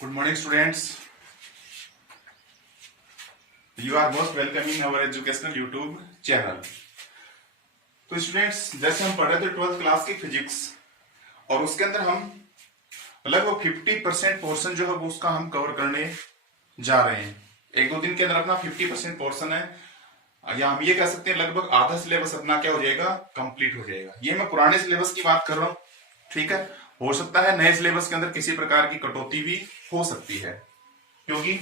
Good morning, students. You are most welcome in our educational YouTube channel. तो students, जैसे हम पढ़ रहे थे 12th क्लास की फिजिक्स और उसके अंदर हम लगभग 50% पोर्शन जो है वो उसका हम कवर करने जा रहे हैं। एक दो दिन के अंदर अपना 50% पोर्शन है, या हम ये कह सकते हैं लगभग आधा सिलेबस अपना क्या हो जाएगा, कंप्लीट हो जाएगा। ये मैं पुराने सिलेबस की बात कर रहा हूँ, ठीक है। हो सकता है नए सिलेबस के अंदर किसी प्रकार की कटौती भी हो सकती है, क्योंकि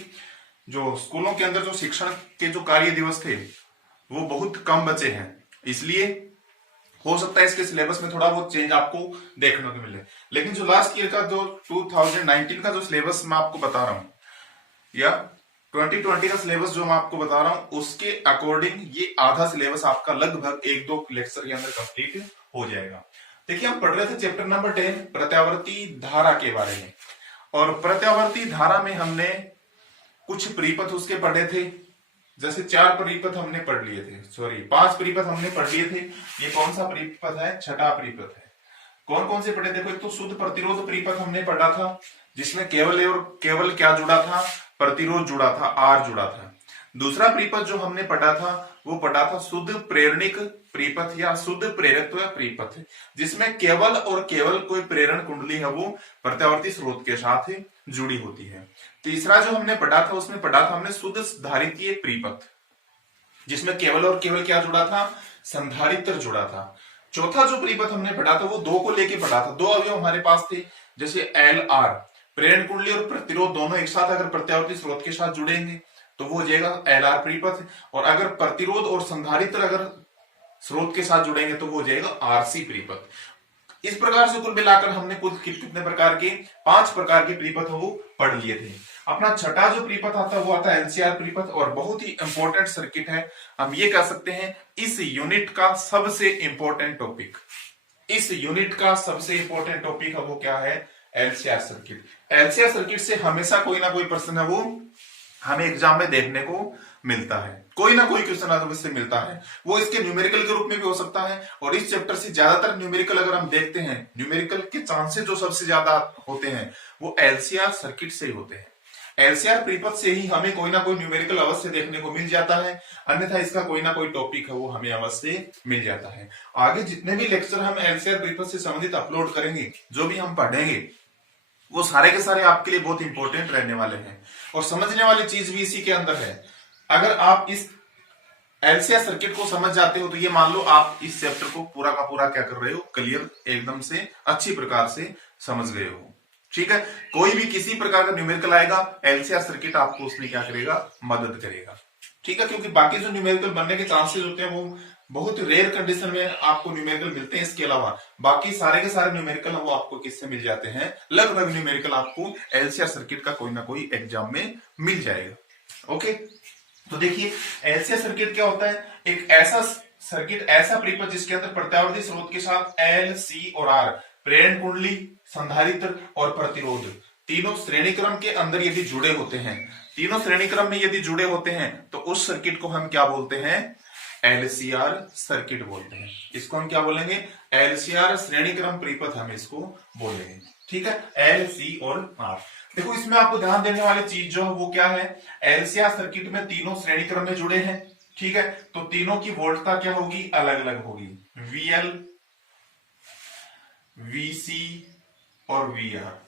जो स्कूलों के अंदर जो शिक्षण के जो कार्य दिवस थे वो बहुत कम बचे हैं, इसलिए हो सकता है इसके सिलेबस में थोड़ा बहुत चेंज आपको देखने को मिले। लेकिन जो लास्ट ईयर का जो 2019 का जो सिलेबस मैं आपको बता रहा हूं, या 2020 का सिलेबस जो मैं आपको बता रहा हूं, उसके अकॉर्डिंग ये आधा सिलेबस आपका लगभग एक दो लेक्चर के अंदर कंप्लीट हो जाएगा। देखिए, हम पढ़ रहे थे चैप्टर नंबर 10 प्रत्यावर्ती धारा के बारे में, और प्रत्यावर्ती धारा में हमने कुछ परिपथ उसके पढ़े थे। जैसे 4 परिपथ हमने पढ़ लिए थे, 5 परिपथ हमने पढ़ लिए थे। ये कौन सा परिपथ है? छठा परिपथ है। कौन कौन से पढ़े? देखो, एक तो शुद्ध प्रतिरोध परिपथ हमने पढ़ा था, जिसमें केवल और केवल क्या जुड़ा था? प्रतिरोध जुड़ा था, आर जुड़ा था। दूसरा परिपथ जो हमने पढ़ा था वो पढ़ा था शुद्ध प्रेरणिक परिपथ या शुद्ध प्रेरकत्व परिपथ, जिसमें केवल और केवल कोई प्रेरण कुंडली है वो प्रत्यावर्ती स्रोत के साथ जुड़ी होती है। तीसरा जो हमने पढ़ा था उसमें पढ़ा था हमने शुद्ध धारितीय परिपथ, जिसमें केवल और केवल क्या जुड़ा था? संधारित्र जुड़ा था। चौथा जो परिपथ हमने पढ़ा था वो 2 को लेके पढ़ा था। 2 अवयव हमारे पास थे, जैसे एल आर, प्रेरण कुंडली और प्रतिरोध दोनों एक साथ अगर प्रत्यावर्ती स्रोत के साथ जुड़ेंगे तो वो हो जाएगा एल आर परिपथ, और अगर प्रतिरोध और संधारित्र अगर स्रोत के साथ जुड़ेंगे तो वो हो जाएगा आरसी परिपथ। इस प्रकार से कुल मिलाकर हमने कुल कितने प्रकार के? 5 प्रकार के परिपथ वो पढ़ लिए थे। अपना छठा जो परिपथ आता है वो आता है एलसीआर परिपथ, और बहुत ही इंपॉर्टेंट सर्किट है। हम ये कह सकते हैं इस यूनिट का सबसे इंपॉर्टेंट टॉपिक, इस यूनिट का सबसे इंपॉर्टेंट टॉपिक है वो क्या है? LCR circuit. एलसीआर सर्किट से हमेशा कोई ना कोई प्रश्न है वो हमें एग्जाम में देखने को मिलता है, कोई ना कोई क्वेश्चन से मिलता है। वो इसके न्यूमेरिकल के रूप में भी हो सकता है, और इस चैप्टर से ज्यादातर न्यूमेरिकल अगर हम देखते हैं, न्यूमेरिकल के चांसेस जो सबसे ज्यादा होते हैं वो एलसीआर सर्किट से ही होते हैं। एलसीआर परिपथ से ही हमें कोई ना कोई न्यूमेरिकल अवश्य देखने को मिल जाता है, अन्यथा इसका कोई ना कोई टॉपिक है वो हमें अवश्य मिल जाता है। आगे जितने भी लेक्चर हम एलसीआर परिपथ से संबंधित अपलोड करेंगे, जो भी हम पढ़ेंगे, वो सारे के सारे आपके लिए बहुत इंपॉर्टेंट रहने वाले हैं, और समझने वाली चीज भी इसी के अंदर है। अगर आप इस एलसीआर सर्किट को समझ जाते हो तो ये मान लो आप इस चैप्टर को पूरा का पूरा क्या कर रहे हो? क्लियर, एकदम से अच्छी प्रकार से समझ गए हो, ठीक है। कोई भी किसी प्रकार का न्यूमेरिकल आएगा, एलसीआर सर्किट आपको उसमें क्या करेगा? मदद करेगा, ठीक है। क्योंकि बाकी जो न्यूमेरिकल बनने के चांसेस होते हैं वो बहुत रेयर कंडीशन में आपको न्यूमेरिकल मिलते हैं। इसके अलावा बाकी सारे के सारे न्यूमेरिकल वो आपको किससे मिल जाते हैं? लगभग न्यूमेरिकल आपको एलसीआर सर्किट का कोई ना कोई एग्जाम में मिल जाएगा। ओके, तो देखिए एलसीआर सर्किट क्या होता है? एक ऐसा सर्किट, ऐसा परिपथ जिसके अंदर प्रत्यावर्ती स्रोत के साथ एल, सी और आर, प्रेरण कुंडली, संधारित्र और प्रतिरोध, तीनों श्रेणी क्रम के अंदर यदि जुड़े होते हैं, तीनों श्रेणी क्रम में यदि जुड़े होते हैं तो उस सर्किट को हम क्या बोलते हैं? एलसीआर सर्किट बोलते हैं। इसको हम क्या बोलेंगे? एलसीआर श्रेणी क्रम परिपथ हम इसको बोलेंगे, ठीक है। एल, सी और आर। देखो, इसमें आपको ध्यान देने वाली चीज जो है वो क्या है? एलसीआर सर्किट में तीनों श्रेणी क्रम में जुड़े हैं, ठीक है। तो तीनों की वोल्टता क्या होगी? अलग अलग होगी, वीएल, वीसी और वीआर।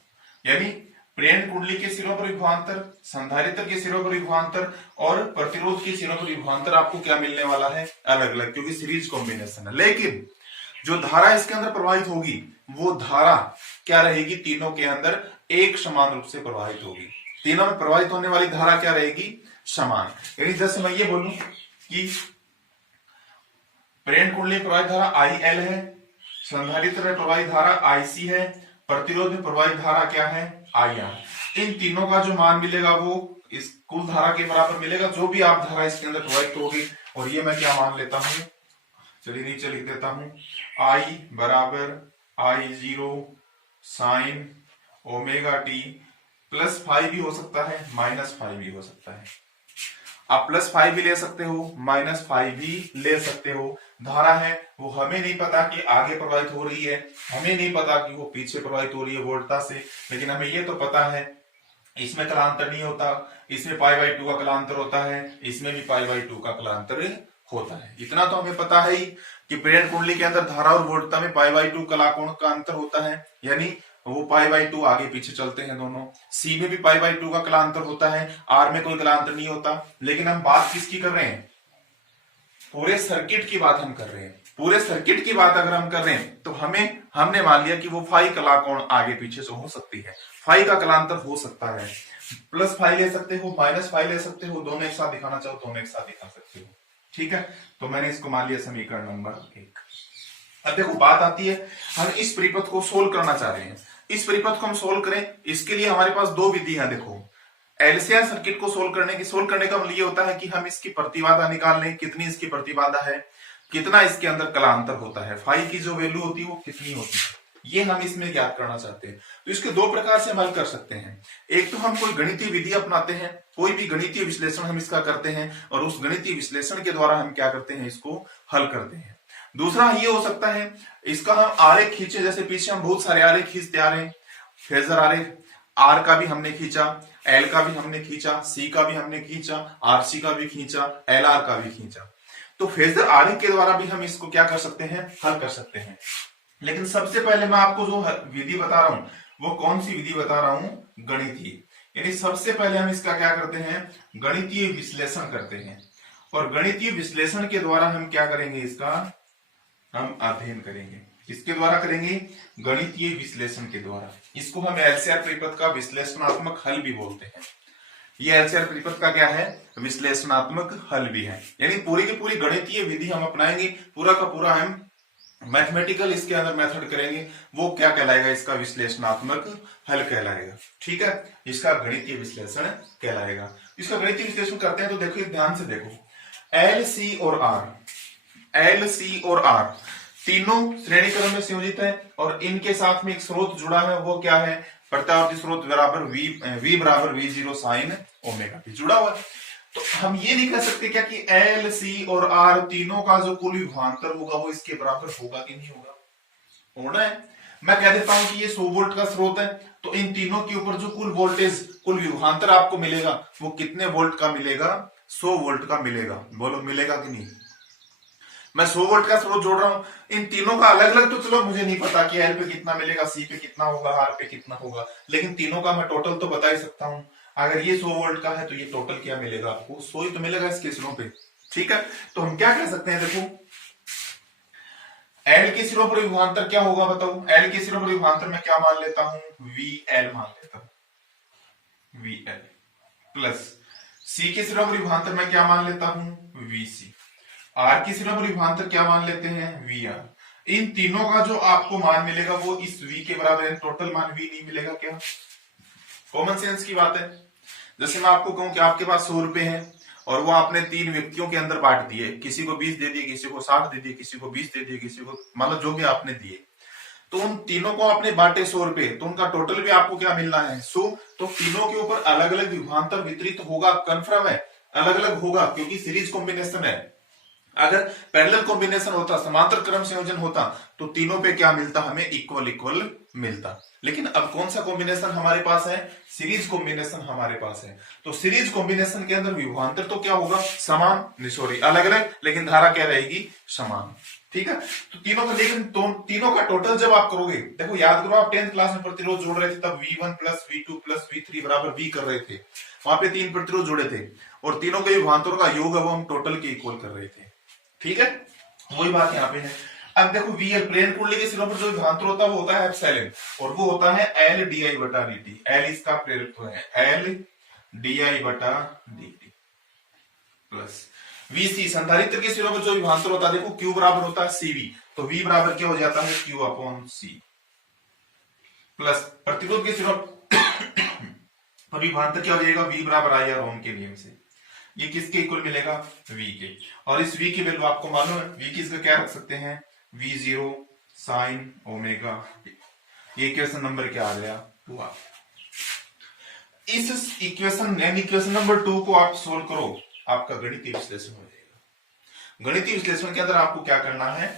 यानी प्रेरण कुंडली के सिरों पर विभवांतर, संधारित्र के सिरों पर विभवांतर और प्रतिरोध के सिरों पर विभवांतर आपको क्या मिलने वाला है? अलग अलग, क्योंकि सीरीज कॉम्बिनेशन है। लेकिन जो धारा इसके अंदर प्रवाहित होगी वो धारा क्या रहेगी? तीनों के अंदर एक समान रूप से प्रवाहित होगी। तीनों में प्रवाहित होने वाली धारा क्या रहेगी? समान। यानी जैसे मैं ये बोलूं कि प्रेरण कुंडली प्रवाहित धारा आई एल है, संधारित्र में प्रवाहित धारा आईसी है, प्रतिरोध में प्रवाहित धारा क्या है? I R. इन तीनों का जो मान मिलेगा वो इस कुल धारा के बराबर मिलेगा, जो भी आप धारा इसके अंदर प्रवाहित होगी। और ये मैं क्या मान लेता हूं? चलिए नीचे लिख देता हूं, आई बराबर आई जीरो साइन ओमेगा टी, +5 भी हो सकता है, -5 भी हो सकता है। आप +5 भी ले सकते हो, -5 भी ले सकते हो। धारा है वो हमें नहीं पता कि आगे प्रवाहित हो रही है, हमें नहीं पता कि वो पीछे प्रवाहित हो रही है वोल्टता से, लेकिन हमें ये तो पता है इसमें कलांतर नहीं होता, इसमें π/2 का कलांतर होता है, इसमें भी π/2 का कलांतर होता है। इतना तो हमें पता है ही कि प्रेरण कुंडली के अंदर धारा और वोल्टता में π/2 कलाकोण का अंतर होता है, यानी वो π/2 आगे पीछे चलते हैं दोनों। सी में भी π/2 का कलांतर होता है, आर में कोई कलांतर नहीं होता। लेकिन हम बात किसकी कर रहे हैं? पूरे सर्किट की बात हम कर रहे हैं। पूरे सर्किट की बात अगर हम कर रहे हैं तो हमने मान लिया कि वो फाई कलाकोण आगे पीछे से हो सकती है, फाई का कलांतर हो सकता है, प्लस फाई ले सकते हो, माइनस फाई ले सकते हो, दोनों एक साथ दिखाना चाहो दोनों एक साथ दिखा सकते हो। ठीक है, तो मैंने इसको मान लिया समीकरण नंबर 1। अब देखो बात आती है, हम इस परिपथ को सोल्व करना चाह रहे हैं। इस परिपथ को हम सोल्व करें, इसके लिए हमारे पास दो विधि है। देखो एलसीआर सर्किट को सोल्व करने का मतलब ये होता है कि हम इसकी प्रतिबाधा निकाल लें, कितनी इसकी प्रतिबाधा है, कितना इसके अंदर कलांतर होता है, फाई की जो वैल्यू होती है वो कितनी होती है, ये हम इसमें ज्ञात करना चाहते हैं। तो इसके दो प्रकार से हम हल कर सकते हैं। एक तो हम कोई गणितीय विधि अपनाते हैं, कोई भी गणितीय विश्लेषण हम इसका करते हैं और उस गणितीय विश्लेषण के द्वारा हम क्या करते हैं, इसको हल करते हैं। दूसरा ये हो सकता है, इसका हम आरेख खींचे, जैसे पीछे हम बहुत सारे आरेख खींचते आ रहे हैं, फेजर आरेख, आर का भी हमने खींचा, एल का भी हमने खींचा, सी का भी हमने खींचा, आरसी का भी खींचा, एल आर का भी खींचा। तो फेजर आरेख के द्वारा भी हम इसको क्या कर सकते हैं, हल कर सकते हैं। लेकिन सबसे पहले मैं आपको जो विधि बता रहा हूं वो कौन सी विधि बता रहा हूं, गणितीय। यानी सबसे पहले हम इसका क्या करते हैं, गणितीय विश्लेषण करते हैं। और गणितीय विश्लेषण के द्वारा हम क्या करेंगे, इसका हम अध्ययन करेंगे। किसके द्वारा करेंगे, गणितीय विश्लेषण के द्वारा। इसको हम एलसीआर परिपथ का विश्लेषणात्मक हल भी बोलते हैं। ये एलसीआर परिपथ का क्या है, विश्लेषणात्मक हल भी है। यानी पूरी की पूरी गणितीय विधि हम अपनाएंगे, पूरा का पूरा हम मैथमेटिकल इसके अंदर मेथड करेंगे, वो क्या कहलाएगा, इसका विश्लेषणात्मक हल कहलाएगा। ठीक है, इसका गणितीय विश्लेषण कहलाएगा। इसका गणितीय विश्लेषण करते हैं तो देखो, ध्यान से देखो, एल सी और आर तीनों श्रेणी क्रम में संयोजित है और इनके साथ में एक स्रोत जुड़ा है, वो क्या है, प्रत्यावर्ती स्रोत बराबर वी बराबर V0 साइन ओमेगा टी जुड़ा हुआ है। तो हम ये नहीं कह सकते क्या कि एल सी और आर तीनों का जो कुल विभवांतर होगा वो इसके बराबर होगा कि नहीं होगा, होना है। मैं कह देता हूं कि ये 100 वोल्ट का स्रोत है, तो इन तीनों के ऊपर जो कुल वोल्टेज, कुल विभवांतर आपको मिलेगा वो कितने वोल्ट का मिलेगा, 100 वोल्ट का मिलेगा। बोलो मिलेगा कि नहीं। मैं 100 वोल्ट का स्रोत जोड़ रहा हूं, इन तीनों का अलग अलग तो चलो मुझे नहीं पता कि एल पे कितना मिलेगा, सी पे कितना होगा, आर पे कितना होगा, लेकिन तीनों का मैं टोटल तो बता ही सकता हूं। अगर ये 100 वोल्ट का है तो ये टोटल क्या मिलेगा आपको, 100 ही तो मिलेगा इसके सिरों पे। ठीक है, तो हम क्या कह सकते हैं, देखो एल के सिरों पर विभवांतर क्या होगा बताओ, एल के सिरों पर विभवांतर मैं क्या मान लेता हूं, वी एल मान लेता हूं, वी एल प्लस सी के सिरों पर विभवांतर मैं क्या मान लेता हूं, वी सी। आर की सिरों पर विभवांतर क्या मान लेते हैं, वी आर। इन तीनों का जो आपको मान मिलेगा वो इस वी के बराबर है, टोटल मान वी नहीं मिलेगा क्या, कॉमन सेंस की बात है। जैसे मैं आपको कहूं कि आपके पास 100 रुपए हैं और वो आपने 3 व्यक्तियों के अंदर बांट दिए, किसी को 20 दे दिए, किसी को 60 दे दिए, किसी को 20 दे दिए, किसी को मतलब जो भी आपने दिए, तो उन तीनों को आपने बांटे 100 रुपए, तो उनका टोटल भी आपको क्या मिलना है, 100। तो तीनों के ऊपर अलग अलग विभवांतर वितरित होगा, कन्फर्म है, अलग अलग होगा, क्योंकि सीरीज कॉम्बिनेशन है। अगर पैरेलल कॉम्बिनेशन होता, समांतर क्रम संयोजन होता, तो तीनों पे क्या मिलता, हमें इक्वल इक्वल मिलता। लेकिन अब कौन सा कॉम्बिनेशन हमारे पास है, सीरीज कॉम्बिनेशन हमारे पास है। तो सीरीज कॉम्बिनेशन के अंदर विभवांतर तो क्या होगा, समान, सॉरी अलग अलग, लेकिन धारा क्या रहेगी, समान। ठीक है, तो तीनों का, लेकिन तीनों का टोटल जब आप करोगे, देखो याद करो आप 10th क्लास में प्रतिरोध जोड़ रहे थे, तब V1 plus V2 plus V3 बराबर V कर रहे थे, वहां पे 3 प्रतिरोध जोड़े थे और तीनों के विभवांतरों का योग है वो हम टोटल के इक्वल कर रहे थे। ठीक है, वही बात यहाँ पे है। अब देखो VL प्रेरण कुंडली के सिरों पर जो विभवांतर होता है वो होता है एप्सिलॉन, और वो होता है L di बटा dt। L इसका प्रेरकत्व है, L di बटा dt प्लस VC संधारित्र के सिरों पर जो विभवांतर होता है, देखो Q बराबर होता है CV, तो V बराबर क्या हो जाता है, Q अपॉन C प्लस प्रतिरोध के सिरों पर विभवांतर क्या हो जाएगा, V बराबर I R ओम के नियम से। ये किसके इक्वल मिलेगा, V के। और इस V की वैल्यू आपको मालूम है, V की इसका क्या रख सकते हैं, V0 साइन ओमेगा। ये इक्वेशन नंबर क्या आ गया, 2। इस इक्वेशन यानी इक्वेशन नंबर 2 को आप सोल्व करो, आपका गणितीय विश्लेषण हो जाएगा। गणितीय विश्लेषण के अंदर आपको क्या करना है,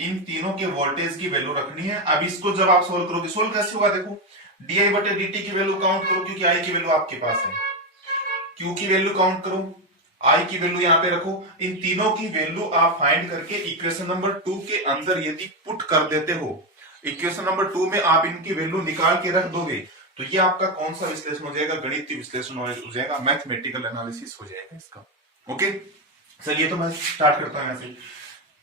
इन तीनों के वोल्टेज की वैल्यू रखनी है। अब इसको जब आप सोल्व करोगे, सोल्व कैसे होगा, देखो डी आई बटे डी टी की वैल्यू काउंट करो क्योंकि आई की वैल्यू आपके पास है, क्यू की वैल्यू काउंट करो, आई की वैल्यू यहां पे रखो। इन तीनों की वैल्यू आप फाइंड करके इक्वेशन नंबर 2 के अंदर यदि पुट कर देते हो, इक्वेशन नंबर 2 में आप इनकी वैल्यू निकाल के रख दोगे तो ये आपका कौन सा विश्लेषण हो जाएगा, गणितीय विश्लेषण हो जाएगा, मैथमेटिकल एनालिसिस हो जाएगा इसका। ओके चलिए तो मैं स्टार्ट करता हूं, ऐसे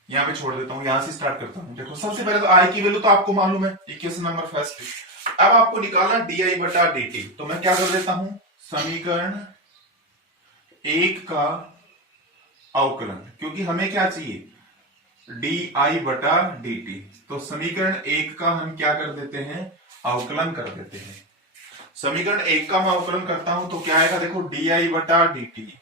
यहाँ पे छोड़ देता हूँ, यहां से स्टार्ट करता हूँ। देखो सबसे पहले तो आई की वैल्यू तो आपको मालूम है, इक्वेशन नंबर फर्स्ट। अब आपको निकालना डी आई बटा डी टी, तो मैं क्या कर देता हूं, समीकरण 1 का अवकलन, क्योंकि हमें क्या चाहिए डी आई बटा डी टी, तो समीकरण 1 का हम क्या कर देते हैं, अवकलन कर देते हैं। समीकरण 1 का मैं अवकलन करता हूं तो क्या आएगा, देखो डी आई बटा डी टी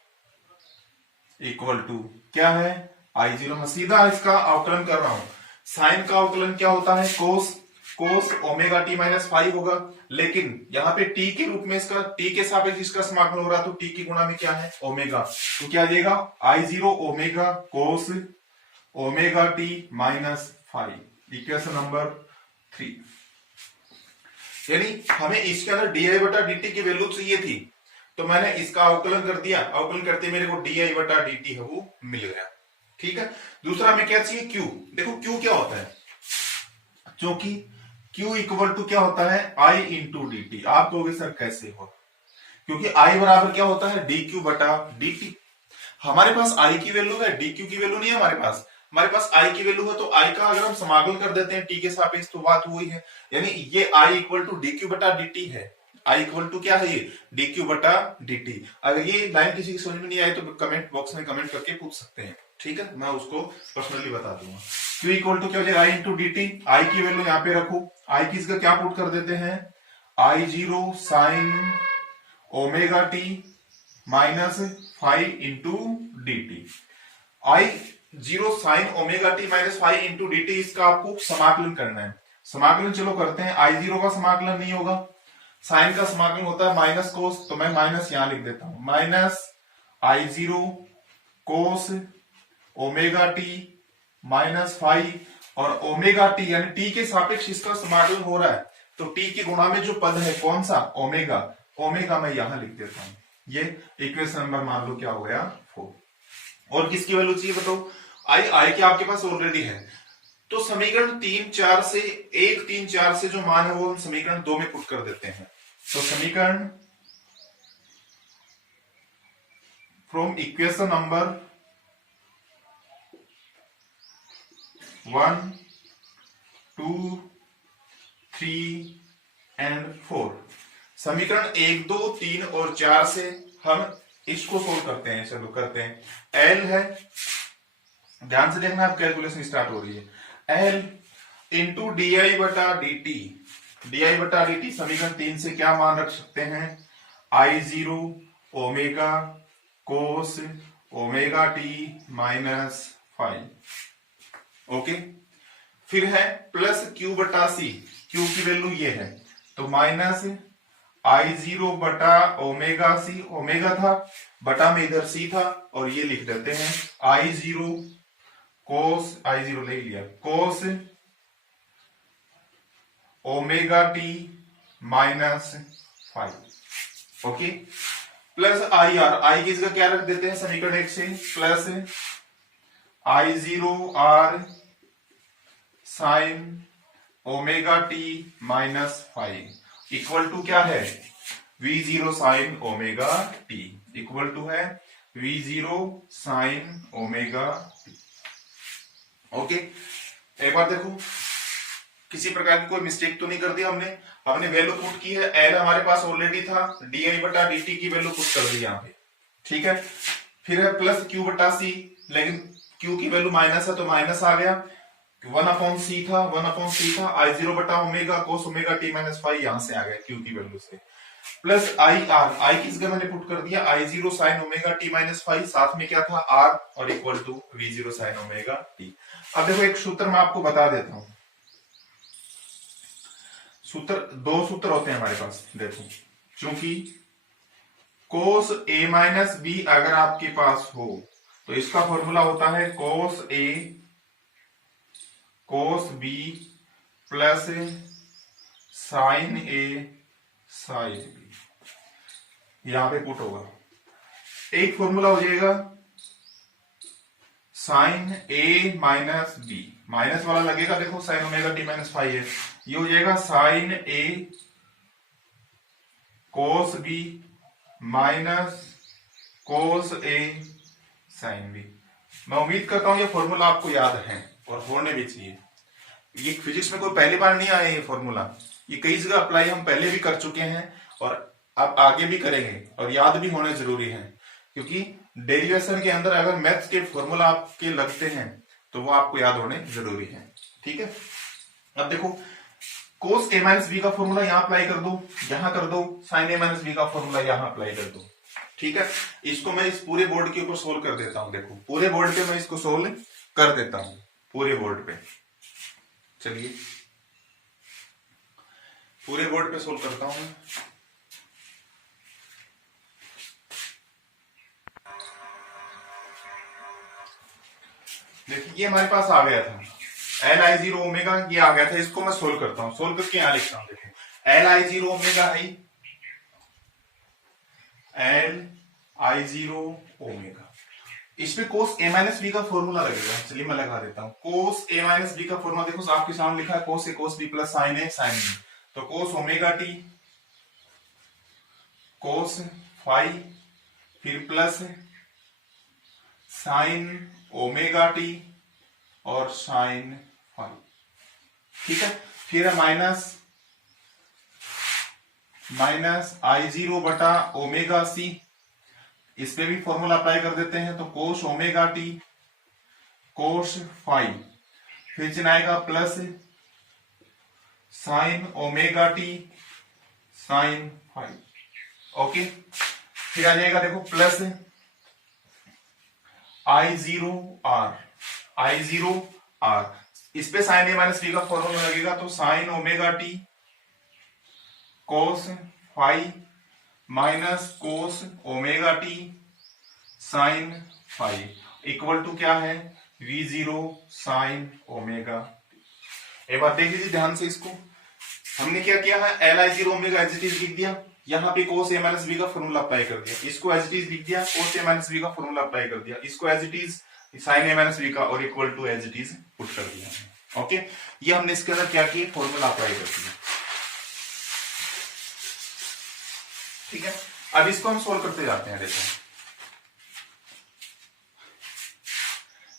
इक्वल टू क्या है, आई जीरो। मैं सीधा इसका अवकलन कर रहा हूं, साइन का अवकलन क्या होता है, cos, cos omega T minus five होगा, लेकिन यहाँ पे टी के रूप में इसका, टी के सापेक्ष इसका समाकलन हो रहा है तो टी की गुणा में क्या है, ओमेगा, तो क्या देगा I zero omega cos omega T minus five, equation number 3। यानी हमें इसके अंदर डी आई बटा डी टी की वैल्यू चाहिए थी, तो मैंने इसका अवकलन कर दिया, अवकलन करते मेरे को डी आई बटा डी टी है वो मिल गया। ठीक है, दूसरा हमें क्या चाहिए, क्यू। देखो क्यू क्या होता है, क्योंकि Q इक्वल टू क्या होता है, I इंटू डी टी। आप कहोगे सर कैसे हो, क्योंकि I बराबर क्या होता है, डी क्यू बटा डी टी। हमारे पास I की वैल्यू है, डी क्यू की वैल्यू नहीं है हमारे पास I की वैल्यू है, तो I का अगर हम समाकलन कर देते हैं T के सापेक्ष तो बात वही है, यानी ये I equal to D Q बटा डी टी है। I इक्वल टू क्या है, ये डी क्यू बटा डी टी। अगर ये लाइन किसी की समझ में नहीं आई तो कमेंट बॉक्स में कमेंट करके पूछ सकते हैं, ठीक है, मैं उसको पर्सनली बता दूंगा। Q इक्वल टू क्या हो जाएगा, आई इंटू डी टी, आई की वैल्यू यहाँ पे रखो, आई की इसका क्या पुट कर देते हैं, I zero sine omega T minus five into D T. I zero sine omega T minus five into D T, इसका आपको समाकलन करना है। समाकलन चलो करते हैं, आई जीरो का समाकलन नहीं होगा, साइन का समाकलन होता है माइनस कोस, तो मैं माइनस यहां लिख देता हूं, minus I zero cos omega T minus five, और ओमेगा टी यानी टी के सापेक्ष इसका समाकलन हो रहा है, तो टी की गुणा में जो पद है कौन सा, ओमेगा, ओमेगा मैं यहां लिख देता हूं। ये इक्वेशन नंबर मान लो क्या हो गया, 4। और किसकी वैल्यू चाहिए बताओ, आई के आपके पास ऑलरेडी है, तो समीकरण 3 4 से 1 3 4 से जो मान है वो हम समीकरण 2 में पुट कर देते हैं। तो समीकरण फ्रॉम इक्वेशन नंबर 1 2 3 एंड 4, समीकरण 1 2 3 और 4 से हम इसको सोल्व करते हैं। चलो करते हैं, एल है, ध्यान से देखना, आप कैलकुलेशन स्टार्ट हो रही है, एल इंटू डी आई बटा डी टी, डी आई बटा डी टी समीकरण 3 से क्या मान रख सकते हैं, I zero omega cos omega T minus five. Okay, फिर है प्लस क्यू बटा सी, क्यू की वैल्यू ये है, तो माइनस आई जीरो बटा ओमेगा सी, ओमेगा था बटा में इधर सी था, और ये लिख देते हैं I zero cos, I zero ले लिया, cos omega T minus five. Okay, plus I R, I की जगह क्या रख देते हैं समीकरण 1 से, plus I zero R sine omega T minus five equal to क्या है, V zero sine omega T, equal to है V zero sine omega T. Okay, एक बार देखो किसी प्रकार की कोई मिस्टेक तो नहीं कर दिया हमने, हमने वैल्यू पुट की है, एल हमारे पास ऑलरेडी था, डी आई बटा डी टी की वैल्यू पुट कर दी यहाँ पे, ठीक है। फिर है प्लस क्यू बटा सी, लेकिन क्यू की वैल्यू माइनस है तो माइनस आ गया, 1/c था, 1/c था, आई जीरो बटा omega cos omega T minus five यहां से आ गया क्यू की वैल्यू से, प्लस आई आर, आई किस जगह मैंने पुट कर दिया, I zero sine omega T minus five, साथ में क्या था आर, और equal to V zero sine omega T. अब देखो एक सूत्र मैं आपको बता देता हूं, सूत्र, दो सूत्र होते हैं हमारे पास, देखो, क्योंकि कोस ए माइनस बी अगर आपके पास हो तो इसका फॉर्मूला होता है कोस ए कोस बी प्लस साइन ए साइन बी, यहां पे पुट होगा। एक फॉर्मूला हो जाएगा sign A minus B, minus वाला लगेगा, देखो sine omega T minus five है, ये हो जाएगा साइन ए कोस बी माइनस कोस ए साइन बी। मैं उम्मीद करता हूं ये फॉर्मूला आपको याद है और होने भी चाहिए। ये फिजिक्स में कोई पहली बार नहीं आया ये फॉर्मूला, ये कई जगह अप्लाई हम पहले भी कर चुके हैं और अब आगे भी करेंगे, और याद भी होने जरूरी है, क्योंकि डेरिवेशन के अंदर अगर मैथ्स के फॉर्मूला आपके लगते हैं तो वो आपको याद होने जरूरी है। ठीक है, अब देखो कोस ए माइनस बी का फॉर्मूला यहां अप्लाई कर दो, यहां कर दो, साइन ए माइनस बी का फॉर्मूला यहां अप्लाई कर दो। ठीक है, इसको मैं इस पूरे बोर्ड के ऊपर सोल्व कर देता हूं। देखो पूरे बोर्ड पे मैं इसको सोल्व कर देता हूं, पूरे बोर्ड पे। चलिए पूरे बोर्ड पे सोल्व करता हूं। देखिए ये हमारे पास आ गया था एल आई जीरो ओमेगा, ये आ गया था, इसको मैं सोल्व करता हूं। सोल्व करके यहां लिखता हूं, देखो एल आई जीरो ओमेगा है, एल आई जीरो ओमेगा, इसमें कोस ए माइनस बी का फॉर्मूला लगेगा। चलिए मैं लगा देता हूं, कोस ए माइनस बी का फॉर्मूला देखो आपके सामने लिखा है, कोस ए कोस बी प्लस साइन ए साइन बी, तो cos omega T cos five फिर प्लस साइन ओमेगा टी और साइन फाइव। ठीक है, फिर है माइनस आई जीरो बटा ओमेगा सी, इस पे भी फॉर्मूला अप्लाई कर देते हैं, तो cos omega T cos five, फिर चिन्ह आएगा plus sine omega T sine five. Okay, फिर आ जाएगा देखो plus I zero R, I zero R, इस पे साइन ए माइनस बी का फॉर्मूला लगेगा, तो sine omega T cos five minus cos omega T sine five equal to क्या है, V zero sine omega T. एक बार देख लीजिए ध्यान से, इसको हमने क्या किया है, L I zero omega as it is लिख दिया, यहाँ पे कोस ए माइनस बी का फॉर्मूला अप्लाई कर दिया, इसको एज इट इज लिख दिया, कोस ए माइनस बी का फॉर्मूला अप्लाई कर दिया, इसको as it is sine A minus B का और equal to as it is put कर दिया। ओके, ये हमने इसके अंदर क्या किया, फॉर्मूला अप्लाई कर दिया। ठीक है, अब इसको हम सोल्व करते जाते हैं। देखो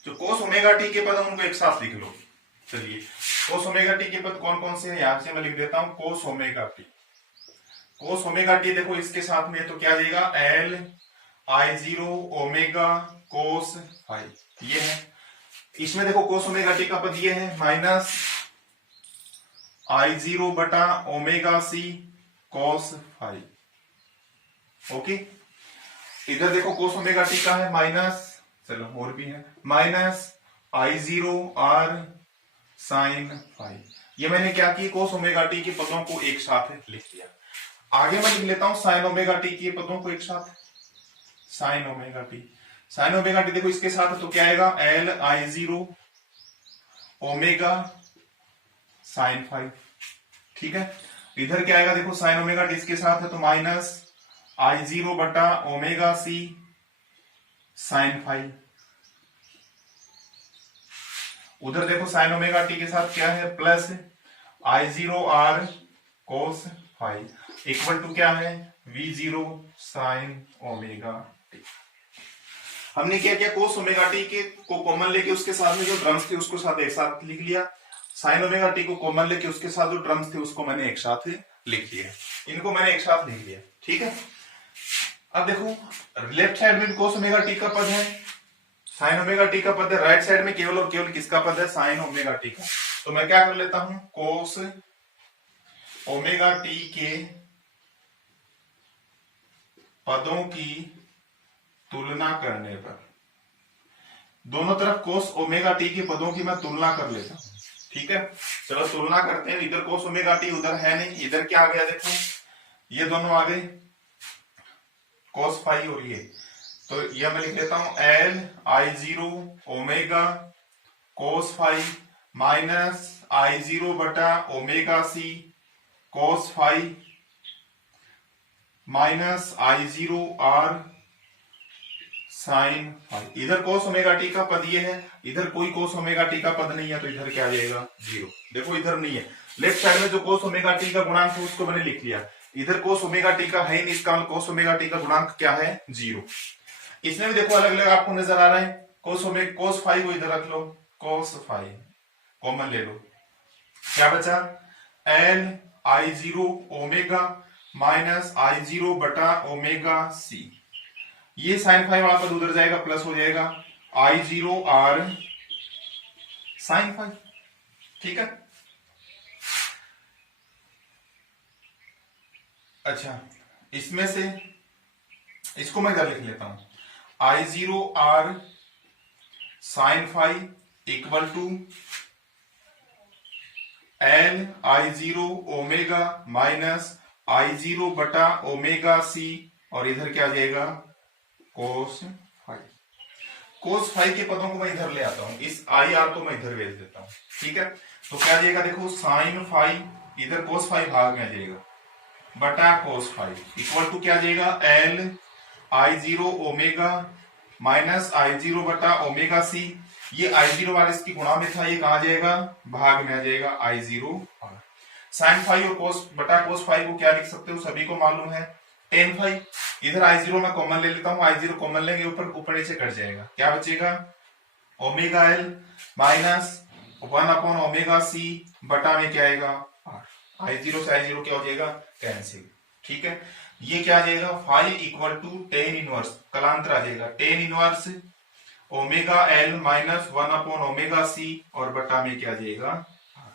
जो कोस ओमेगा टी के पद हम उनको एक साथ लिख लो। चलिए कोस ओमेगा टी के पद कौन कौन से हैं, यहां से मैं लिख देता हूं, कोस ओमेगा टी, कोस ओमेगा टी देखो इसके साथ में तो क्या देगा, L I zero omega cos five, ये है। इसमें देखो कोस ओमेगा टी का पद ये है, माइनस आई जीरो बटा omega C cos five. Okay, इधर देखो कोस ओमेगा टी का है माइनस, चलो और भी है, minus I zero R sine five. ये मैंने क्या की, कोस ओमेगा टी के पदों को एक साथ लिख दिया। आगे मैं लिख लेता हूं साइन ओमेगा टी के पदों को एक साथ, sign omega T, sign omega T देखो इसके साथ तो क्या आएगा, L I zero omega sign five. ठीक है, इधर क्या आएगा देखो, साइन ओमेगा टी इसके साथ है तो माइनस आई जीरो बटा ओमेगा सी साइन फाइव। उधर देखो साइन ओमेगा टी के साथ क्या है, plus I zero R cos five equal to क्या है, V zero sine omega T. हमने क्या किया, कोस ओमेगा टी के को कॉमन लेके उसके साथ में जो टर्म्स थे उसको साथ एक साथ लिख लिया, साइन ओमेगा टी को कॉमन लेके उसके साथ जो टर्म्स थे उसको मैंने एक साथ लिख लिया, इनको मैंने एक साथ लिख लिया। ठीक है, अब देखो लेफ्ट साइड में कोस ओमेगा टी का पद है, साइन ओमेगा टी का पद है, राइट साइड में केवल और केवल किसका पद है, साइन ओमेगा टी का। तो मैं क्या कर लेता हूं, कोस ओमेगा टी के पदों की तुलना करने पर, दोनों तरफ कोस ओमेगा टी के पदों की मैं तुलना कर लेता हूं। ठीक है, चलो तुलना करते हैं। इधर कोस ओमेगा टी उधर है नहीं, इधर क्या आ गया देखो, ये दोनों आ गए कोस फाइव और ये, तो ये मैं लिख लेता हूं L I zero omega cos five minus I zero बटा omega C cos five minus I zero R sine phi. इधर कोस ओमेगा टी का पद ये है, इधर कोई कोस ओमेगा टी का पद नहीं है, तो इधर क्या आ जाएगा 0। देखो इधर नहीं है, लेफ्ट साइड में जो कोस ओमेगा टी का गुणांक है उसको मैंने लिख लिया, इधर कोस ओमेगा टी का है नहीं, इसका कोस ओमेगा टी का गुणांक क्या है 0। इसमें भी देखो अलग अलग आपको नजर आ रहा है, कोस फाई को इधर रख लो, कोस फाई कॉमन ले लो, क्या बचा L I zero omega minus I zero बटा ओमेगा सी। ये साइन फाई वाला पद उधर जाएगा, प्लस हो जाएगा आई जीरो आर साइन फाई। ठीक है, अच्छा इसमें से इसको मैं इधर लिख लेता हूं, I zero R sine phi equal to L I zero omega minus I zero बटा ओमेगा सी, और इधर क्या आ जाएगा कोस फाई। कोस फाई के पदों को मैं इधर ले आता हूं, इस आई आर को मैं इधर भेज देता हूं। ठीक है, तो क्या आ जाएगा देखो साइन फाई, इधर कोस फाई भाग में आ जाएगा बटा कोस फाई इक्वल टू क्या आ जाएगा L I zero omega minus I zero बटा ओमेगा सी। ये आई जीरो आर इसकी गुणा में था, ये कहा जाएगा भाग में आ जाएगा आई जीरो आर। साइन फाई और कोस बटा कोस फाई को क्या लिख सकते हो, सभी को मालूम है टेन फाई। इधर आई जीरो में कॉमन ले लेता हूं, आई जीरो कॉमन लेंगे ऊपर नीचे कट जाएगा, क्या बचेगा omega L minus 1 omega C बटा में क्या आएगा आर। आई जीरो से आई जीरो क्या हो जाएगा कैंसिल। ठीक है, ये क्या आ जाएगा phi equal to tan inverse, कलांतर आ जाएगा tan inverse omega L minus 1 omega C, और बटा में क्या आ जाएगा आर।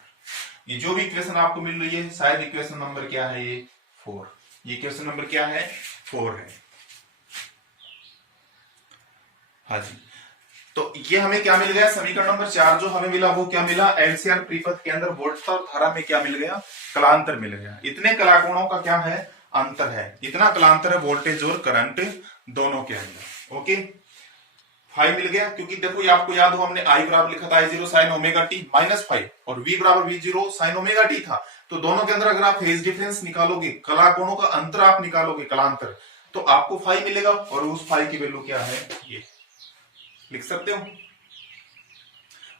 ये जो भी इक्वेशन आपको मिल रही है, शायद इक्वेशन नंबर क्या है ये 4, ये इक्वेशन नंबर क्या है 4 है। हाँ जी, तो ये हमें क्या मिल गया, समीकरण नंबर 4 जो हमें मिला वो क्या मिला, एलसीआर त्रिपद के अंदर वोल्ट और धारा में क्या मिल गया, कलांतर मिल गया। इतने कलाकोणों का क्या है अंतर है, इतना कलांतर है वोल्टेज और करंट दोनों के अंदर। ओके, फाइव मिल गया, क्योंकि देखो ये आपको याद हो हमने आई बराबर लिखा था I zero sine omega T minus 5 और वी बराबर V zero sine omega T था, तो दोनों के अंदर अगर आप फेज डिफरेंस निकालोगे, कलाकोणों का अंतर आप निकालोगे कलांतर, तो आपको 5 मिलेगा, और उस 5 की वैल्यू क्या है ये लिख सकते हो।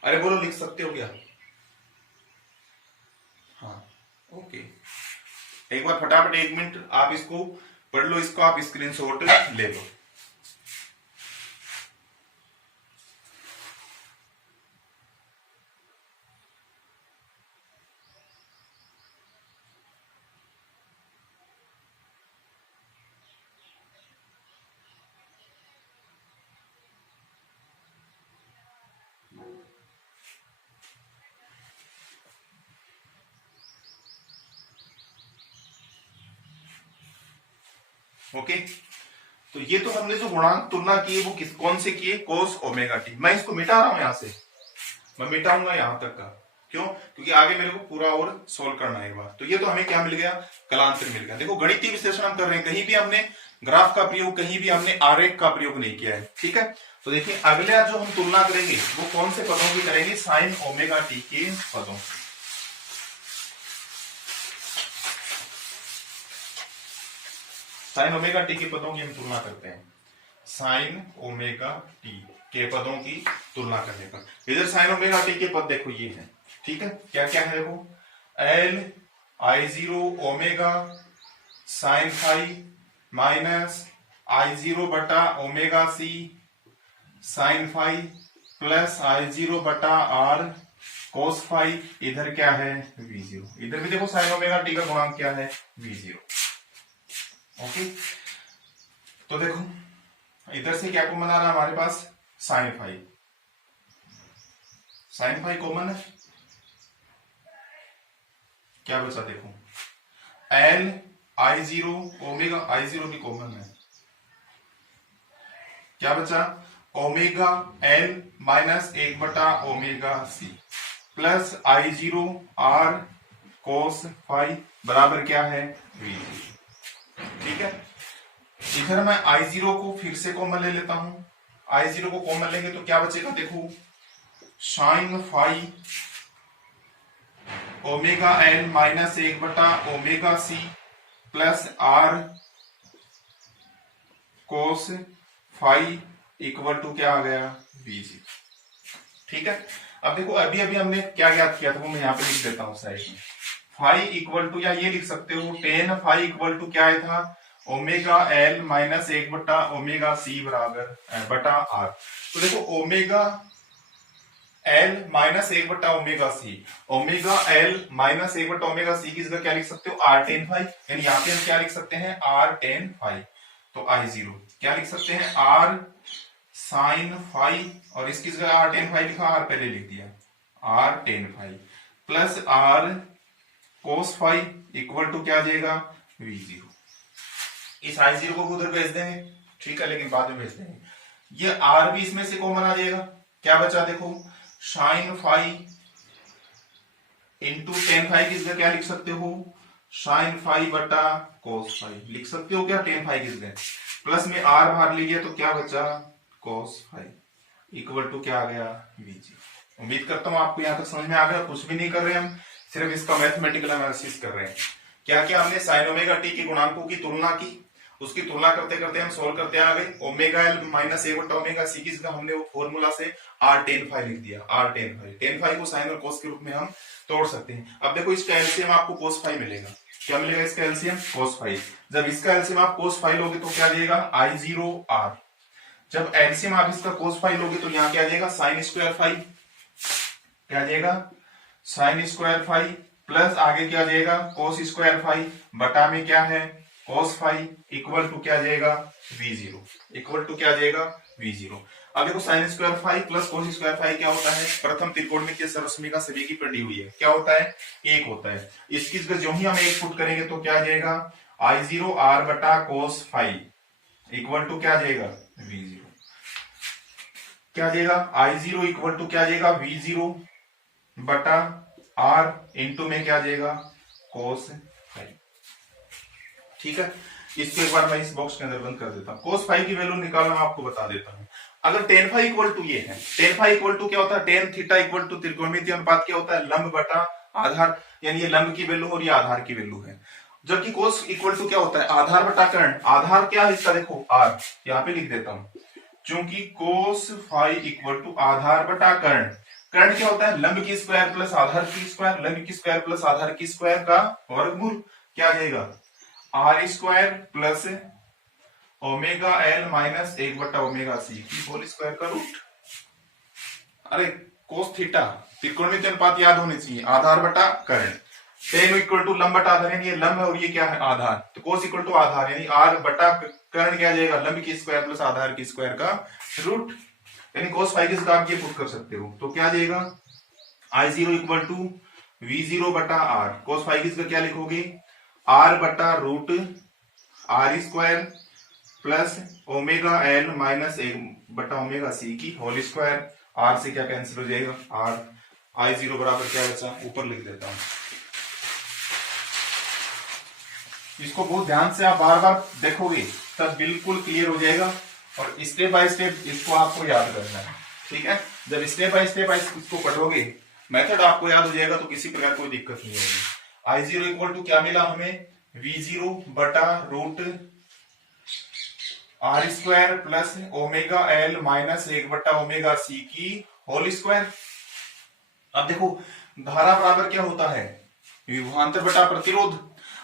अरे बोलो लिख सकते हो क्या, हाँ ओके। एक बार फटाफट 1 मिनट आप इसको पढ़ लो, इसको आप स्क्रीनशॉट ले लो। ओके, तो ये तो हमने जो गुणांक तुलना की है वो कौन से किए, कोस ओमेगा टी। मैं इसको मिटा रहा हूं, यहां से मैं मिटाऊंगा यहां तक का, क्यों, क्योंकि आगे मेरे को पूरा और सोल्व करना है एक बार। तो ये तो हमें क्या मिल गया, कलांतर मिल गया। देखो गणितीय विश्लेषण हम कर रहे हैं, कहीं भी हमने ग्राफ का प्रयोग, कहीं भी हमने आरेख का प्रयोग नहीं किया है। ठीक है, तो देखिए अगला जो हम तुलना करेंगे वो कौन से पदों की करेंगे, साइन ओमेगा टी के पदों की। साइन ओमेगा टी के पदों की हम तुलना करते हैं, साइन ओमेगा टी के पदों की तुलना करने पर। इधर साइन ओमेगा टी के पद देखो ये है, ठीक है, क्या क्या है देखो, L I zero omega sine phi minus I zero बटा omega C sine phi plus I zero बटा आर कोस फाई। इधर क्या है वी जीरो, इधर भी देखो साइन ओमेगा टी का गुणांक क्या है वी जीरो। ओके, तो देखो इधर से क्या कॉमन आ रहा है हमारे पास, sine phi, sine phi common है, क्या बचा देखो L I zero omega, I zero भी कॉमन है, क्या बचा omega L minus 1 omega C plus I zero R cos phi बराबर क्या है वी जीरो। ठीक है, इधर मैं आई जीरो को फिर से कॉमन ले लेता हूं, आई जीरो को कॉमन लेंगे तो क्या बचेगा देखो sine phi omega L minus 1 omega C plus R cos phi equal to क्या आ गया, V0। ठीक है, अब देखो अभी अभी हमने क्या ज्ञात किया था वो मैं यहाँ पे लिख देता हूँ साइड में। फाई इक्वल टू, या ये लिख सकते हो टेन फाई इक्वल टू क्या था, ओमेगा एल माइनस 1/ओमेगा C बराबर बटा आर। तो देखो ओमेगा एल माइनस 1/ओमेगा C, ओमेगा एल माइनस 1/ओमेगा C की जगह क्या लिख सकते हो, आर टेन फाई, यानी यहाँ पे हम क्या लिख सकते हैं, आर टेन फाई। तो I0 क्या लिख सकते हैं, आर साइन फाई, और इसकी जगह आर टेन फाई लिखा, आर पहले लिख दिया, R tan phi plus R cos phi equal to क्या आ जाएगा, V0। इस I0 को उधर भेज देंगे, ठीक है, लेकिन बाद में भेज देंगे। ये आर भी इसमें से कॉमन आ जाएगा, क्या बचा देखो, sine phi into tan phi की जगह क्या लिख सकते हो, साइन फाई बटा कोस फाई लिख सकते हो क्या, टेन फाई की जगह, प्लस में आर बाहर ले लिया तो क्या बचा, कोस फाई इक्वल टू क्या आ गया, V0। उम्मीद करता हूं आपको यहां तक समझ में आ गया। कुछ भी नहीं कर रहे हम, सिर्फ इसका मैथमेटिकल एनालिसिस कर रहे हैं। क्या क्या हमने साइन ओमेगा टी के गुणांकों की तुलना की, उसकी तुलना करते करते हम सोल्व करते आ गए। ओमेगा एल माइनस 1/ओमेगा C की जगह हमने वो फॉर्मूला से आर टेन फाई लिख दिया, R tan phi, tan phi को साइन और कोस के रूप में हम तोड़ सकते हैं। अब देखो इसका एलसीएम आपको कोस फाई मिलेगा, क्या मिलेगा इसका एलसीएम, कोस फाई। जब इसका एलसीएम आप कोस फाई लोगे तो क्या जाएगा, I0 R। जब एलसीएम आप इसका कोस फाई लोगे तो यहाँ क्या आ जाएगा, साइन स्क्वायर फाई, क्या आ जाएगा, साइन स्क्वायर फाई प्लस आगे क्या आ जाएगा, कोस स्क्वायर फाई बटा में क्या है, कोस फाई इक्वल टू क्या आ जाएगा, V0, इक्वल टू क्या आ जाएगा, V0। अब देखो sine square phi plus cos square phi क्या होता है, प्रथम त्रिकोणमितीय सरस्मी का सभी की पढ़ी हुई है, क्या होता है, एक होता है। इसकी जगह जो ही हम एक पुट करेंगे तो क्या आ जाएगा, I0 R बटा कोस फाई इक्वल टू क्या आ जाएगा, V0। क्या आ जाएगा, I0 इक्वल टू क्या आ जाएगा, V0 बटा R इंटू में क्या आ जाएगा, कोस फाई। ठीक है, इसको एक बार मैं इस बॉक्स के अंदर बंद कर देता हूं। कोस फाई की वैल्यू निकालना आपको बता देता हूं। अगर टेन फाई इक्वल टू ये है, टेन फाई इक्वल टू क्या होता है, टेन थीटा इक्वल टू त्रिकोणमितीय अनुपात क्या होता है, लंब बटा आधार, यानी ये लंब की वैल्यू और ये आधार की वैल्यू है। जबकि कोस इक्वल टू क्या होता है, आधार बटा कर्ण। आधार क्या है इसका, देखो आर, यहाँ पे लिख देता हूं, चूंकि कोस फाई इक्वल टू आधार बटा कर्ण। कर्ण क्या होता है, लंब की स्क्वायर प्लस आधार की स्क्वायर, लंब की स्क्वायर प्लस आधार की स्क्वायर का वर्गमूल, क्या आ जाएगा, R square plus omega L minus 1/ओमेगा C की होल स्क्वायर का रूट। अरे कोस थीटा त्रिकोणमितीय अनुपात याद होने चाहिए, आधार बटा कर्ण। टेन इक्वल टू लंब बटा आधार, यानी ये लंब है और ये क्या है, आधार। तो कोस इक्वल टू आधार, यानी आर बटा कर्ण क्या आ जाएगा, लंब की स्क्वायर प्लस आधार की स्क्वायर का रूट, यानी कोस फाई की जगह आप ये पुट कर सकते हो। तो क्या आ जाएगा, I0 इक्वल टू V0 बटा आर, कोस फाई की जगह क्या लिखोगे, आर बटा root R square plus omega L minus 1/ओमेगा C की होल स्क्वायर। आर से क्या कैंसिल हो जाएगा, आर, I0 बराबर क्या बचा, ऊपर लिख देता हूं। इसको बहुत ध्यान से आप बार बार देखोगे तब बिल्कुल क्लियर हो जाएगा, और स्टेप बाय स्टेप इसको आपको याद करना है। ठीक है, जब स्टेप बाय स्टेप इसको पढ़ोगे, मेथड आपको याद हो जाएगा तो किसी प्रकार कोई दिक्कत नहीं होगी। I0 इक्वल टू क्या मिला हमें, V0 बटा root R square plus omega L minus 1/ओमेगा C की होल स्क्वायर। अब देखो धारा बराबर क्या होता है, विभवांतर बटा प्रतिरोध।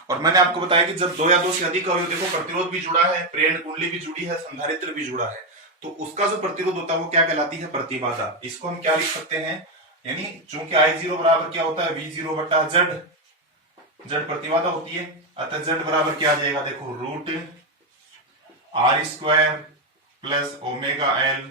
और मैंने आपको बताया कि जब दो या दो से अधिक अवयव, देखो प्रतिरोध भी जुड़ा है, प्रेरण कुंडली भी जुड़ी है, संधारित्र भी जुड़ा है, तो उसका जो प्रतिरोध होता है वो क्या कहलाती है, प्रतिबाधा। इसको हम क्या लिख सकते हैं, यानी चूंकि I0 बराबर क्या होता है, V0 बटा Z, Z प्रतिबाधा होती है, अतः Z बराबर क्या आ जाएगा, देखो root R square plus omega L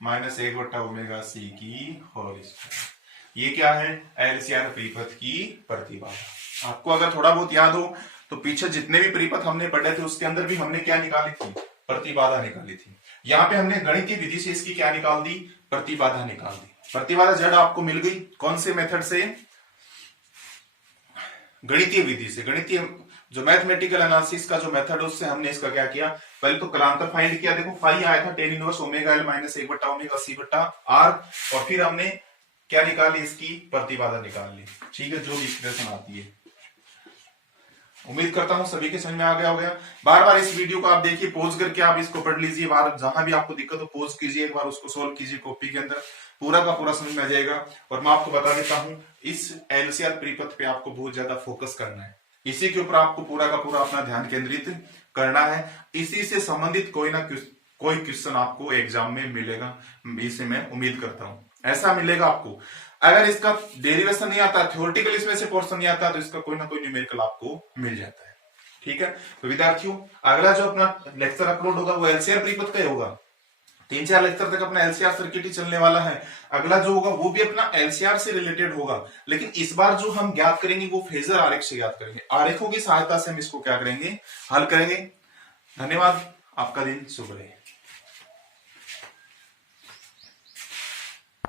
minus 1/ओमेगा C की होल स्क्वायर। ये क्या है, एलसीआर परिपथ की प्रतिबाधा। आपको अगर थोड़ा बहुत याद हो तो पीछे जितने भी परिपथ हमने पढ़े थे उसके अंदर भी हमने क्या निकाली थी, प्रतिबाधा निकाली थी। यहाँ पे हमने गणितीय विधि से इसकी क्या निकाल दी, प्रतिबाधा निकाल दी। प्रतिबाधा Z आपको मिल गई, कौन से मेथड से, गणितीय विधि से। गणितीय जो मैथमेटिकल एनालिसिस का जो मेथड है उससे हमने इसका क्या किया, पहले तो कलांतर फाइंड किया। देखो फाई आया था tan inverse omega L minus 1/ओमेगा C बटा आर, और फिर हमने क्या निकाली, इसकी प्रतिबाधा निकाल ली। ठीक है, जो भी एक्सप्रेशन आती है। उम्मीद करता हूं सभी के समझ में आ गया होगा। बार बार इस वीडियो को आप देखिए, पॉज करके आप इसको पढ़ लीजिए, बार जहां भी आपको दिक्कत हो पॉज कीजिए, एक बार उसको सोल्व कीजिए कॉपी के अंदर, पूरा का पूरा समझ में आ जाएगा। और मैं आपको बता देता हूं, इस एलसीआर परिपथ पे आपको बहुत ज्यादा फोकस करना है, इसी के ऊपर आपको पूरा का पूरा अपना ध्यान केंद्रित करना है। इसी से संबंधित कोई क्वेश्चन आपको एग्जाम में मिलेगा, इसे मैं उम्मीद करता हूं ऐसा मिलेगा आपको। अगर इसका डेरिवेशन नहीं आता, थ्योरेटिकल इसमें से पोर्शन नहीं आता, तो इसका कोई ना कोई न्यूमेरिकल आपको मिल जाता है। ठीक है, तो विद्यार्थियों अगला जो अपना लेक्चर अपलोड होगा वो एलसीआर परिपथ का ही होगा। 3-4 लेक्चर तक अपना एलसीआर सर्किट ही चलने वाला है। अगला जो होगा वो भी अपना एलसीआर से रिलेटेड होगा, लेकिन इस बार जो हम ज्ञात करेंगे वो फेजर आरेख से ज्ञात करेंगे। आरेखों की सहायता से हम इसको क्या करेंगे, हल करेंगे। धन्यवाद, आपका दिन शुभ रहे।